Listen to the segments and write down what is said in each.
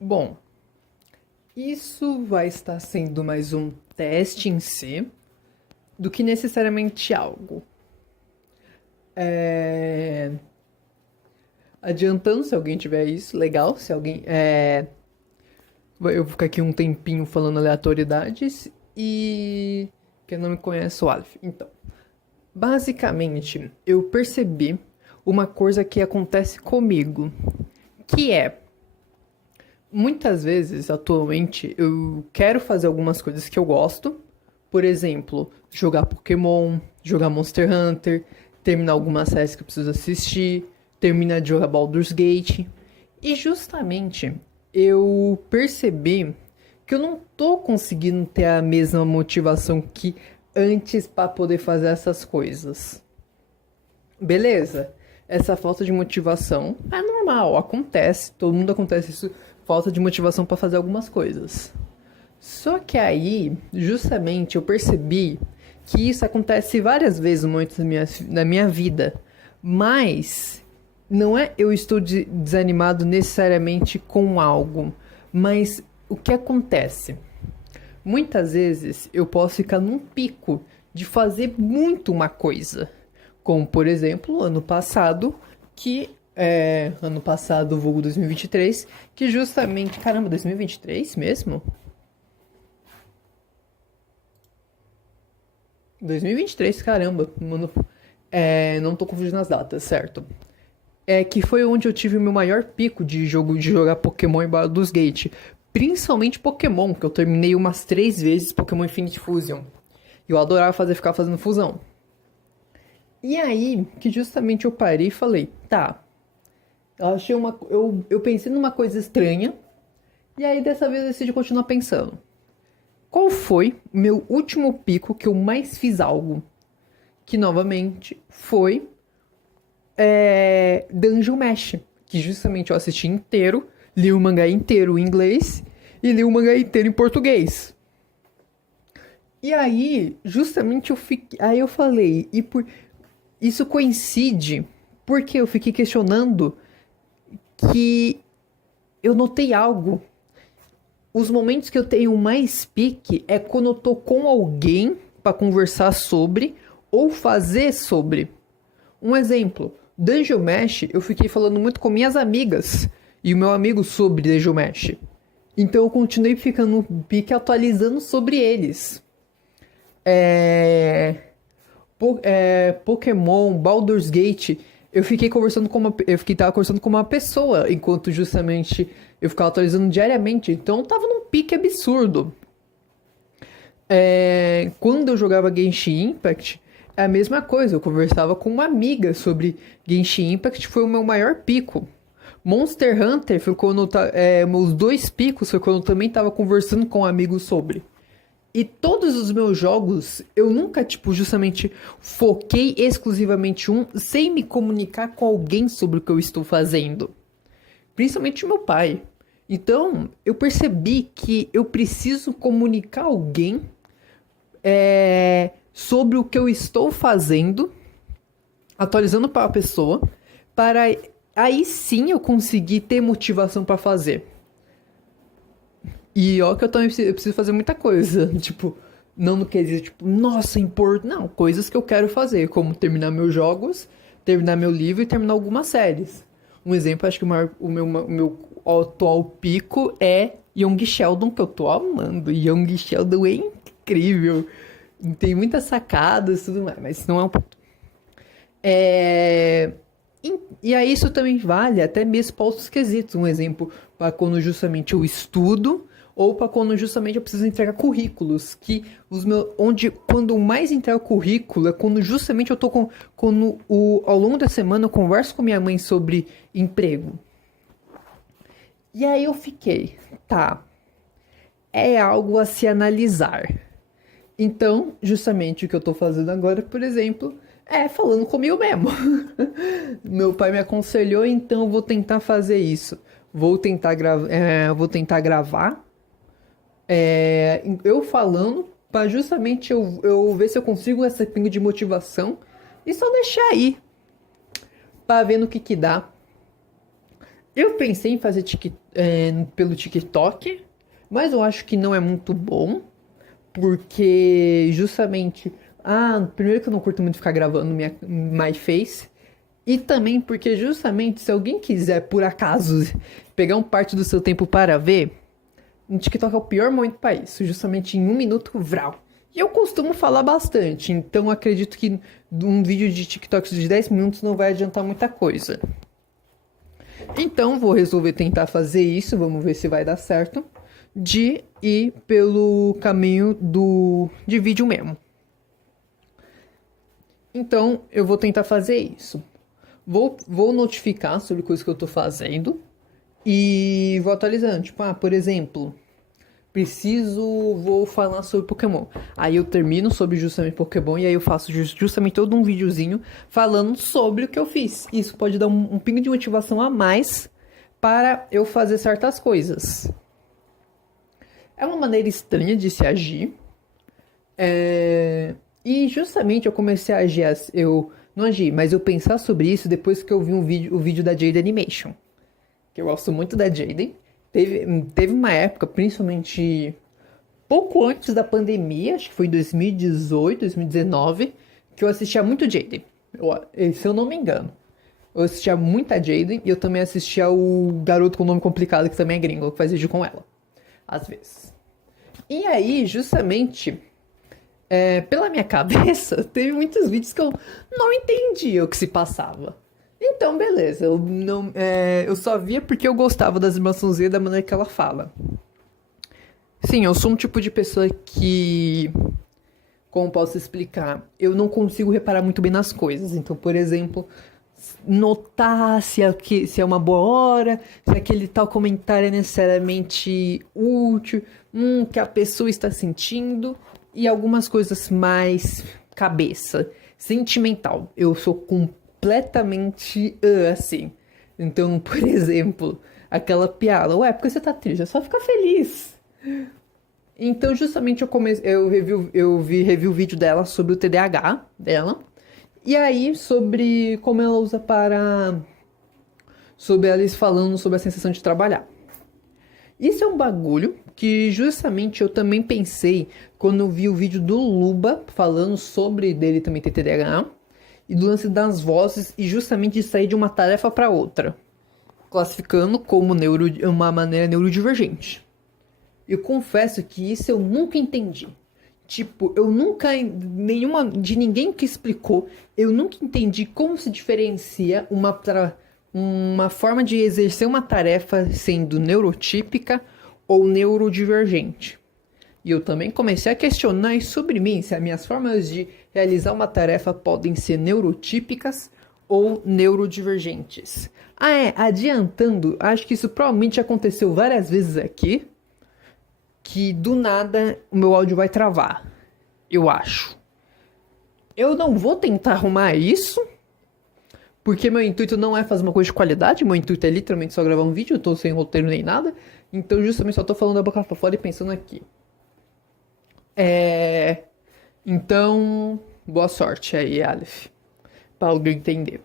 Bom, isso vai estar sendo mais um teste em si do que necessariamente algo. É... Adiantando, se alguém tiver isso, legal. Se alguém. Eu vou ficar aqui um tempinho falando aleatoriedades e. Quem não me conhece, o Aleph. Então, basicamente, eu percebi uma coisa que acontece comigo, que é. Muitas vezes, atualmente, eu quero fazer algumas coisas que eu gosto. Por exemplo, jogar Pokémon, jogar Monster Hunter, terminar algumas séries que eu preciso assistir, terminar de jogar Baldur's Gate. E justamente eu percebi que eu não tô conseguindo ter a mesma motivação que antes para poder fazer essas coisas. Beleza, essa falta de motivação é normal, acontece, todo mundo acontece isso, falta de motivação para fazer algumas coisas. Só que aí, justamente, eu percebi que isso acontece várias vezes no momento da minha vida, mas não é eu estou desanimado necessariamente com algo, mas o que acontece? Muitas vezes eu posso ficar num pico de fazer muito uma coisa. Como, por exemplo, ano passado, ano passado, vulgo 2023, que justamente. Caramba, 2023 mesmo? 2023, caramba, mano. Não tô confundindo as datas, certo? Que foi onde eu tive o meu maior pico de jogar Pokémon em Baldur's Gate. Principalmente Pokémon, que eu terminei umas 3 vezes Pokémon Infinite Fusion. E eu adorava ficar fazendo fusão. E aí, que justamente eu parei e falei, tá, eu pensei numa coisa estranha, e aí dessa vez eu decidi continuar pensando. Qual foi o meu último pico que eu mais fiz algo? Que novamente foi Dungeon Mesh, que justamente eu assisti inteiro, li o mangá inteiro em inglês e li o mangá inteiro em português. E aí, justamente aí eu falei, isso coincide porque eu fiquei questionando que eu notei algo. Os momentos que eu tenho mais pique é quando eu tô com alguém para conversar sobre ou fazer sobre. Um exemplo, Dungeon Mesh, eu fiquei falando muito com minhas amigas e o meu amigo sobre Dungeon Mesh. Então eu continuei ficando no pique atualizando sobre eles. Pokémon, Baldur's Gate, tava conversando com uma pessoa, enquanto justamente eu ficava atualizando diariamente, então eu tava num pique absurdo. Quando eu jogava Genshin Impact, é a mesma coisa, eu conversava com uma amiga sobre Genshin Impact, foi o meu maior pico. Monster Hunter foi quando meus dois picos foi quando eu também tava conversando com um amigo sobre. E todos os meus jogos, eu nunca, justamente foquei exclusivamente sem me comunicar com alguém sobre o que eu estou fazendo. Principalmente o meu pai. Então, eu percebi que eu preciso comunicar alguém sobre o que eu estou fazendo, atualizando para a pessoa, para aí sim eu conseguir ter motivação para fazer. E ó que eu preciso fazer muita coisa, não no quesito, nossa, não, coisas que eu quero fazer, como terminar meus jogos, terminar meu livro e terminar algumas séries. Um exemplo, acho que o meu atual pico é Young Sheldon, que eu tô amando. Young Sheldon é incrível. Tem muitas sacadas e tudo mais, mas não é um ponto. E aí isso também vale até mesmo para outros quesitos. Um exemplo, para quando justamente eu estudo ou para quando justamente eu preciso entregar currículos, que quando mais entrego currículo é quando justamente eu tô ao longo da semana eu converso com minha mãe sobre emprego. E aí eu fiquei, tá, é algo a se analisar. Então, justamente o que eu tô fazendo agora, por exemplo, é falando comigo mesmo. Meu pai me aconselhou, então eu vou tentar fazer isso. Vou tentar gravar eu falando para justamente eu ver se eu consigo essa pinga de motivação e só deixar aí para ver no que dá. Eu pensei em fazer pelo TikTok, mas eu acho que não é muito bom, porque justamente, primeiro que eu não curto muito ficar gravando minha My Face, e também porque justamente se alguém quiser por acaso pegar um parte do seu tempo para ver, no TikTok é o pior momento para isso, justamente em 1 minuto, vral. E eu costumo falar bastante, então acredito que um vídeo de TikTok de 10 minutos não vai adiantar muita coisa. Então vou resolver tentar fazer isso, vamos ver se vai dar certo, de ir pelo caminho de vídeo mesmo. Então eu vou tentar fazer isso. Vou notificar sobre coisas que eu tô fazendo e vou atualizando. Tipo, por exemplo, vou falar sobre Pokémon. Aí eu termino sobre justamente Pokémon e aí eu faço justamente todo um videozinho falando sobre o que eu fiz. Isso pode dar um pingo de motivação a mais para eu fazer certas coisas. É uma maneira estranha de se agir. E justamente eu comecei a agir, eu não agi, mas eu pensar sobre isso depois que eu vi o vídeo da Jade Animation. Que eu gosto muito da Jade. Teve uma época, principalmente pouco antes da pandemia, acho que foi em 2018, 2019, que eu assistia muito Jade. Se eu não me engano. Eu assistia muito a Jade e eu também assistia o garoto com nome complicado, que também é gringo, que faz vídeo com ela. Às vezes. E aí, justamente, pela minha cabeça, teve muitos vídeos que eu não entendia o que se passava. Então, beleza, eu só via porque eu gostava das irmãs Z da maneira que ela fala. Sim, eu sou um tipo de pessoa que, como posso explicar, eu não consigo reparar muito bem nas coisas. Então, por exemplo, notar se é uma boa hora, se aquele tal comentário é necessariamente útil, que a pessoa está sentindo, e algumas coisas mais cabeça, sentimental. Eu sou completamente assim. Então, por exemplo, aquela piada, ué, porque você tá triste? É só ficar feliz. Então, justamente eu revi o vídeo dela sobre o TDAH dela. E aí, sobre como ela usa sobre ela falando sobre a sensação de trabalhar. Isso é um bagulho que justamente eu também pensei quando eu vi o vídeo do Luba falando sobre dele também ter TDAH e do lance das vozes e justamente de sair de uma tarefa para outra, classificando como uma maneira neurodivergente. Eu confesso que isso eu nunca entendi. Tipo, eu nunca, de ninguém que explicou, eu nunca entendi como se diferencia uma forma de exercer uma tarefa sendo neurotípica ou neurodivergente. E eu também comecei a questionar sobre mim, se as minhas formas de realizar uma tarefa podem ser neurotípicas ou neurodivergentes. Adiantando, acho que isso provavelmente aconteceu várias vezes aqui, que do nada o meu áudio vai travar. Eu acho. Eu não vou tentar arrumar isso, porque meu intuito não é fazer uma coisa de qualidade, meu intuito é literalmente só gravar um vídeo, eu tô sem roteiro nem nada, então justamente só tô falando da boca pra fora e pensando aqui. Então, boa sorte aí, Aleph, pra alguém entender.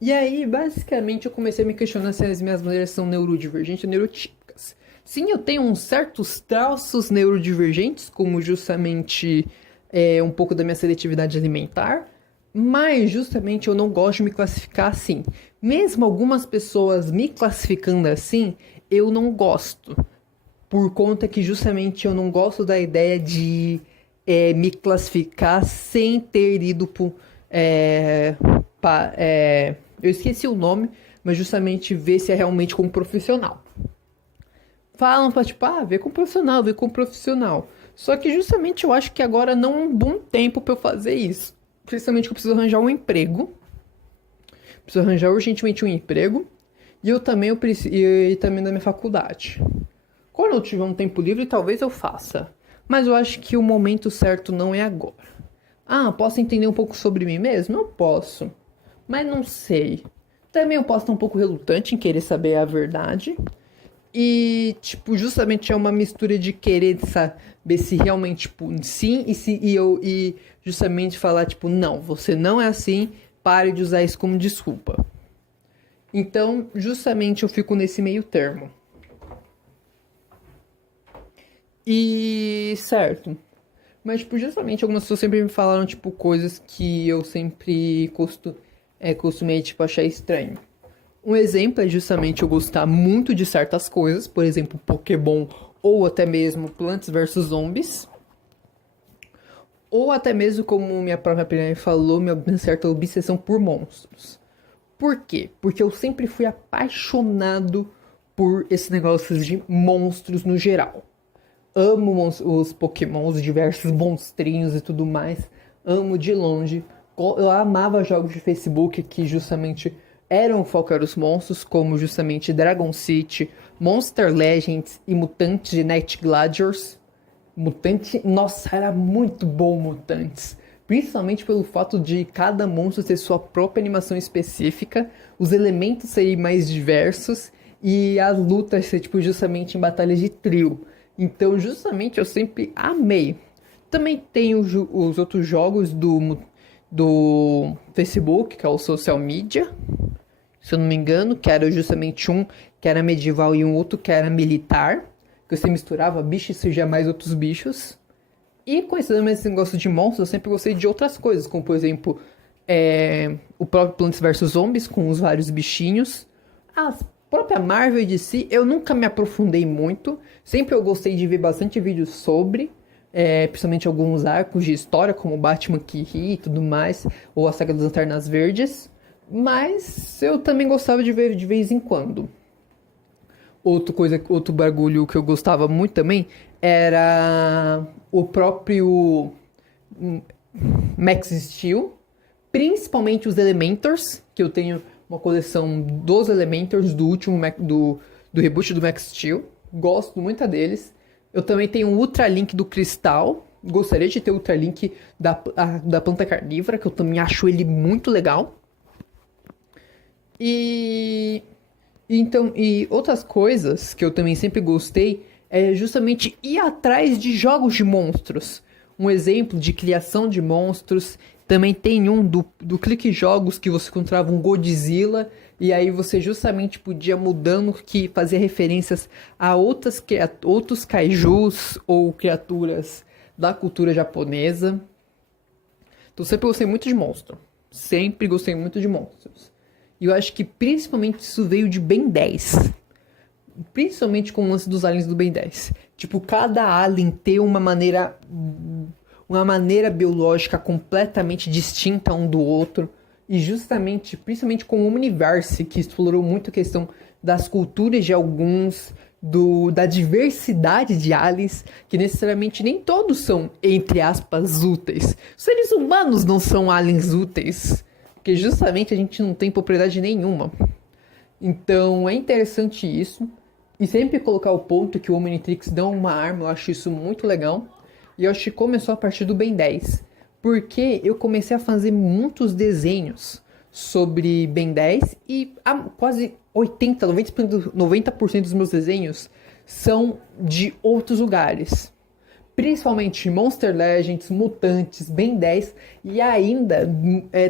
E aí, basicamente, eu comecei a me questionar se as minhas maneiras são neurodivergentes ou neurotípicas. Sim, eu tenho uns certos traços neurodivergentes, como justamente um pouco da minha seletividade alimentar, mas justamente eu não gosto de me classificar assim. Mesmo algumas pessoas me classificando assim, eu não gosto. Por conta que justamente eu não gosto da ideia de me classificar sem ter ido eu esqueci o nome, mas justamente ver se é realmente como profissional. Falam pra tipo, vê com profissional. Só que justamente eu acho que agora não é um bom tempo pra eu fazer isso. Principalmente que eu preciso arranjar um emprego. Preciso arranjar urgentemente um emprego. E também da minha faculdade. Quando eu tiver um tempo livre, talvez eu faça. Mas eu acho que o momento certo não é agora. Posso entender um pouco sobre mim mesmo? Eu posso. Mas não sei. Também eu posso estar um pouco relutante em querer saber a verdade. E, tipo, justamente é uma mistura de querer saber se realmente, tipo, sim, e justamente falar, tipo, não, você não é assim, pare de usar isso como desculpa. Então, justamente eu fico nesse meio termo. E certo. Mas, tipo, justamente algumas pessoas sempre me falaram, tipo, coisas que eu sempre costumei, tipo, achar estranho. Um exemplo é justamente eu gostar muito de certas coisas, por exemplo, Pokémon ou até mesmo Plants vs Zombies. Ou até mesmo, como minha própria opinião falou, minha certa obsessão por monstros. Por quê? Porque eu sempre fui apaixonado por esse negócio de monstros no geral. Amo os Pokémons, os diversos monstrinhos e tudo mais. Amo de longe. Eu amava jogos de Facebook que justamente eram focar os monstros, como justamente Dragon City, Monster Legends e Mutantes de Night Gladiators. Mutante, nossa, era muito bom Mutantes. Principalmente pelo fato de cada monstro ter sua própria animação específica, os elementos serem mais diversos e as lutas ser tipo justamente em batalhas de trio. Então, justamente eu sempre amei. Também tem os outros jogos do Facebook, que é o Social Media, se eu não me engano, que era justamente um que era medieval e um outro que era militar, que você misturava bichos e surgia mais outros bichos. E conhecendo esse negócio de monstros, eu sempre gostei de outras coisas, como por exemplo, o próprio Plants vs Zombies, com os vários bichinhos. A própria Marvel de si, eu nunca me aprofundei muito. Sempre eu gostei de ver bastante vídeos sobre, principalmente alguns arcos de história, como Batman que ri e tudo mais, ou a saga das Lanternas Verdes. Mas eu também gostava de ver de vez em quando. Outro bagulho que eu gostava muito também era o próprio Max Steel, principalmente os Elementors, que eu tenho uma coleção dos Elementors do último do reboot do Max Steel. Gosto muito deles. Eu também tenho o Ultralink do Cristal. Gostaria de ter o Ultralink da planta carnívora, que eu também acho ele muito legal. E então, e outras coisas que eu também sempre gostei é justamente ir atrás de jogos de monstros. Um exemplo de criação de monstros. Também tem um do Clique Jogos que você encontrava um Godzilla. E aí você justamente podia mudando que fazia referências a outros kaijus ou criaturas da cultura japonesa. Então sempre gostei muito de monstro. Sempre gostei muito de monstros. E eu acho que principalmente isso veio de Ben 10. Principalmente com o lance dos aliens do Ben 10. Tipo, cada alien ter uma maneira biológica completamente distinta um do outro. E justamente, principalmente com o Omniverse, que explorou muito a questão das culturas de alguns, da diversidade de aliens, que necessariamente nem todos são, entre aspas, úteis. Os seres humanos não são aliens úteis. Porque justamente a gente não tem propriedade nenhuma. Então é interessante isso. E sempre colocar o ponto que o Omnitrix dá uma arma, eu acho isso muito legal. E eu acho que começou a partir do Ben 10. Porque eu comecei a fazer muitos desenhos sobre Ben 10 e quase 80, 90% dos meus desenhos são de outros lugares. Principalmente Monster Legends, Mutantes, Ben 10 e ainda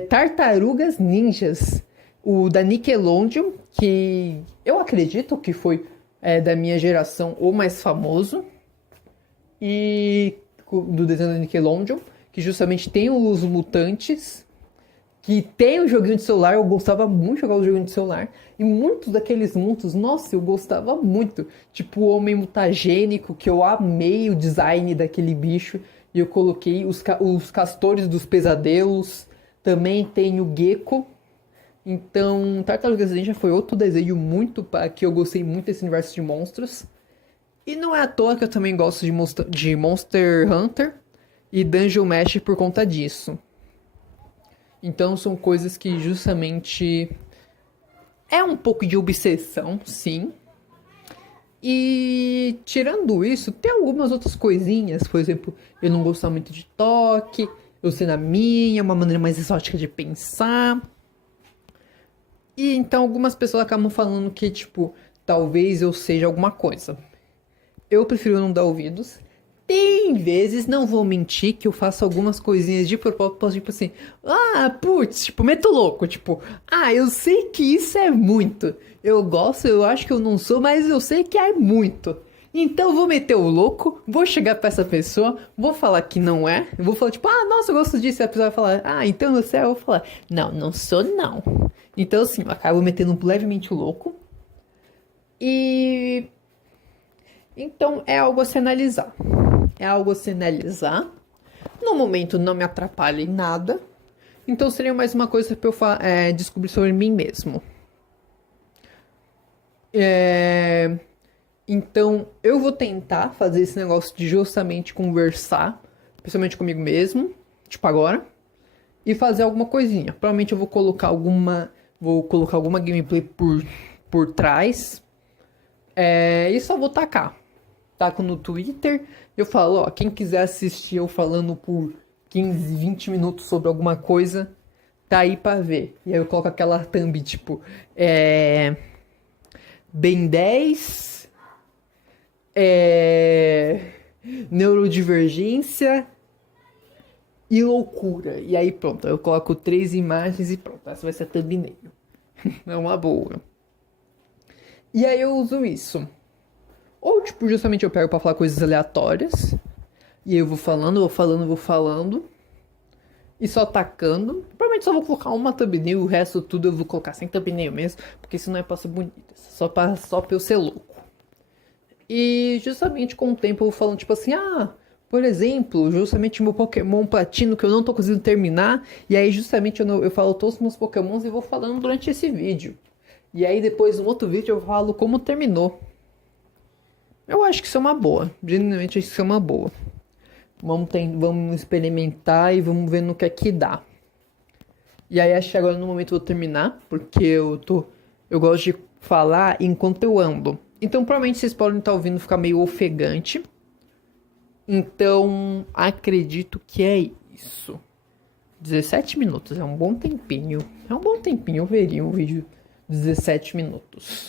Tartarugas Ninjas, o da Nickelodeon, que eu acredito que foi da minha geração o mais famoso, e do desenho da Nickelodeon, que justamente tem os Mutantes, que tem o joguinho de celular. Eu gostava muito de jogar o joguinho de celular. E muitos daqueles mundos, nossa, eu gostava muito. Tipo o Homem Mutagênico, que eu amei o design daquele bicho. E eu coloquei os Castores dos Pesadelos. Também tem o Gecko. Então, Tartarugas Ninja foi outro desenho muito que eu gostei muito desse universo de monstros. E não é à toa que eu também gosto de Monster Hunter e Dungeon Mesh por conta disso. Então são coisas que justamente é um pouco de obsessão, sim. E tirando isso, tem algumas outras coisinhas. Por exemplo, eu não gosto muito de toque, eu sei na minha, uma maneira mais exótica de pensar. E então algumas pessoas acabam falando que, tipo, talvez eu seja alguma coisa. Eu prefiro não dar ouvidos. Tem vezes, não vou mentir, que eu faço algumas coisinhas de propósito, tipo assim, putz, tipo, meto louco, tipo, eu sei que isso é muito. Eu gosto, eu acho que eu não sou, mas eu sei que é muito. Então eu vou meter o louco, vou chegar pra essa pessoa, vou falar que não é, vou falar tipo, nossa, eu gosto disso, e a pessoa vai falar, então você é, eu vou falar, não, não sou não. Então assim, eu acabo metendo levemente o louco. E então é algo a se analisar. É algo a se analisar. No momento não me atrapalha em nada. Então seria mais uma coisa pra eu descobrir sobre mim mesmo. Então eu vou tentar fazer esse negócio de justamente conversar, principalmente comigo mesmo, tipo agora, e fazer alguma coisinha. Provavelmente eu vou colocar alguma gameplay por trás. E só vou tacar. Taco no Twitter. Eu falo, quem quiser assistir eu falando por 15, 20 minutos sobre alguma coisa, tá aí pra ver. E aí eu coloco aquela thumb, tipo, Ben 10, neurodivergência e loucura. E aí pronto, eu coloco 3 imagens e pronto, essa vai ser a thumbnail. É uma boa. E aí eu uso isso. Ou, tipo, justamente eu pego pra falar coisas aleatórias. E aí eu vou falando. E só tacando. Provavelmente só vou colocar uma thumbnail. O resto tudo eu vou colocar sem thumbnail mesmo. Porque isso não é pra ser bonito. Só pra eu ser louco. E justamente com o tempo eu vou falando, tipo assim, por exemplo, justamente meu Pokémon Platino que eu não tô conseguindo terminar. E aí justamente eu falo todos os meus Pokémons e vou falando durante esse vídeo. E aí depois no outro vídeo eu falo como terminou. Eu acho que isso é uma boa. Genuinamente acho que isso é uma boa. Vamos experimentar e vamos ver no que é que dá. E aí acho que agora no momento eu vou terminar. Porque eu gosto de falar enquanto eu ando. Então provavelmente vocês podem estar ouvindo ficar meio ofegante. Então acredito que é isso. 17 minutos, é um bom tempinho. Eu veria um vídeo de 17 minutos.